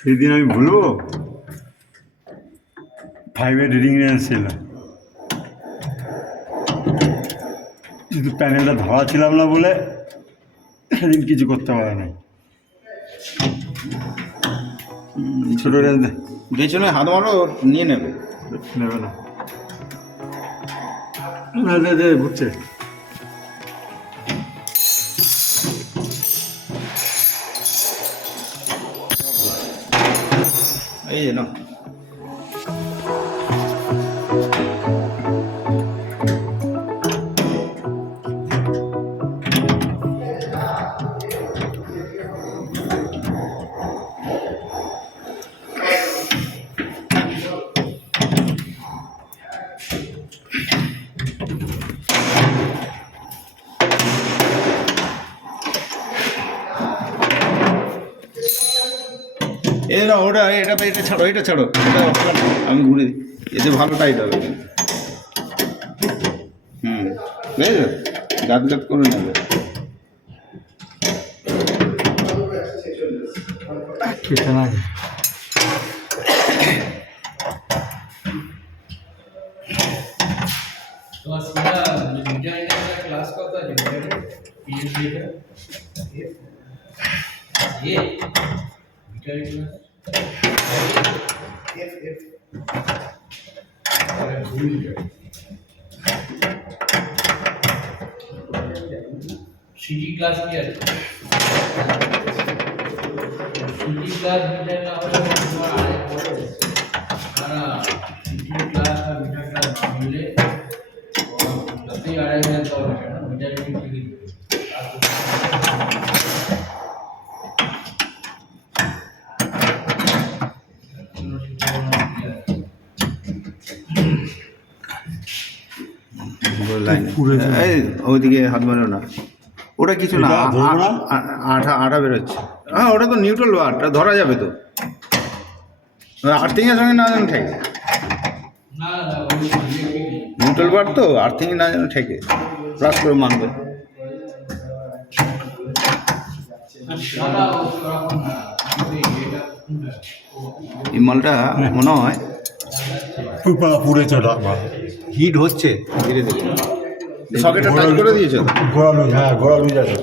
সেদিন আমি ভুলবো, 5-এর রিডিং এসেছিল, কিন্তু প্যানেলটা ধরা ছিলাম না বলে সেদিন কিছু করতে পারে নাই। ছোটো রেঞ্জ পেছনে হাত মারো, নিয়ে নেবে। নেবে না, ঘুরছে। এই যে না, এ না ওটা, এটা ছাড়ো, এটা ছাড়ো, এটা আমি ঘুরে দিই, এতে ভালো টাইট হবে। বুঝেছো, গাদ গাদ করে নেবে। क्लास का होता है ये भूल गए सीटी क्लास किया सीटी क्लास मीटर ना हो तुम्हारा आए बोलो हमारा सीटी क्लास का मीटर क्लास ना मिले और गति आ रही है तो मीटर की ওইদিকে হাত মারো না, ওটা কিছু না, আঠা আঠা বেরোচ্ছে। হ্যাঁ, ওটা তো নিউট্রাল বারটা ধরা যাবে তো, আর্থিংয়ের সঙ্গে না যেন ঠেকে। নিউট্রাল বার তো আর্থিং না যেন ঠেকে, প্লাস করে মানবে। এই মালটা মনে হয় পুড়ে চটা হিট হচ্ছে ধীরে ধীরে। সকেটটা টাচ করে দিয়েছো? গোড়া লুজ, হ্যাঁ গোড়া লুজ আছে।